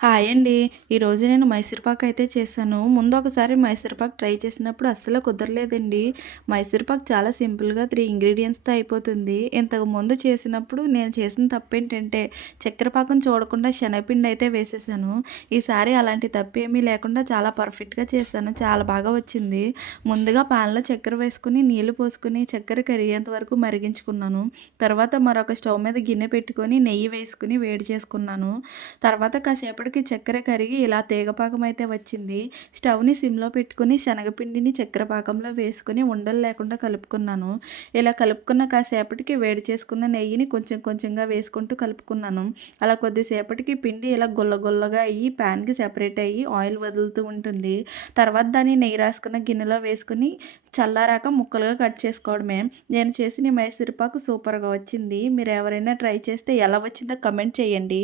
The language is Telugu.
హాయ్ అండి. ఈరోజు నేను మైసూర్ పాక్ అయితే చేశాను. ముందు ఒకసారి మైసూర్ పాక్ ట్రై చేసినప్పుడు అస్సలు కుదరలేదండి. మైసూర్ పాక్ చాలా సింపుల్‌గా 3 ఇంగ్రీడియెంట్స్‌తో అయిపోతుంది. ఇంతకుముందు చేసినప్పుడు నేను చేసిన తప్పేంటంటే చక్కెర పాకం చూడకుండా శనగపిండి అయితే వేసేసాను. ఈసారి అలాంటి తప్పేమీ లేకుండా చాలా పర్ఫెక్ట్‌గా చేశాను. చాలా బాగా వచ్చింది. ముందుగా పాన్‌లో చక్కెర వేసుకొని, నీళ్లు పోసుకొని చక్కెర కరిగేంత వరకు మరిగించుకున్నాను. తర్వాత మరొక స్టవ్ మీద గిన్నె పెట్టుకొని నెయ్యి వేసుకొని వేడి చేసుకున్నాను. తర్వాత కాసేపటికి చక్కెర కరిగి ఇలా తీగపాకం అయితే వచ్చింది. స్టవ్‌ని సిమ్‌లో పెట్టుకొని శనగపిండిని చక్కెర పాకంలో వేసుకొని ఉండలు లేకుండా కలుపుకున్నాను. ఇలా కలుపుకున్న కాసేపటికి వేడి చేసుకున్న నెయ్యిని కొంచెం కొంచెంగా వేసుకుంటూ కలుపుకున్నాను. అలా కొద్దిసేపటికి పిండి ఇలా గుల్ల గుల్లగా అయ్యి ప్యాన్‌కి సెపరేట్ అయ్యి ఆయిల్ వదులుతూ ఉంటుంది. తర్వాత దాన్ని నెయ్యి రాసుకున్న గిన్నెలో వేసుకొని చల్లారాక ముక్కలుగా కట్ చేసుకోవడమే. నేను చేసిన ఈ మైసూర్ పాక్ సూపర్‌గా వచ్చింది. మీరు ఎవరైనా ట్రై చేస్తే ఎలా వచ్చిందో కమెంట్ చేయండి.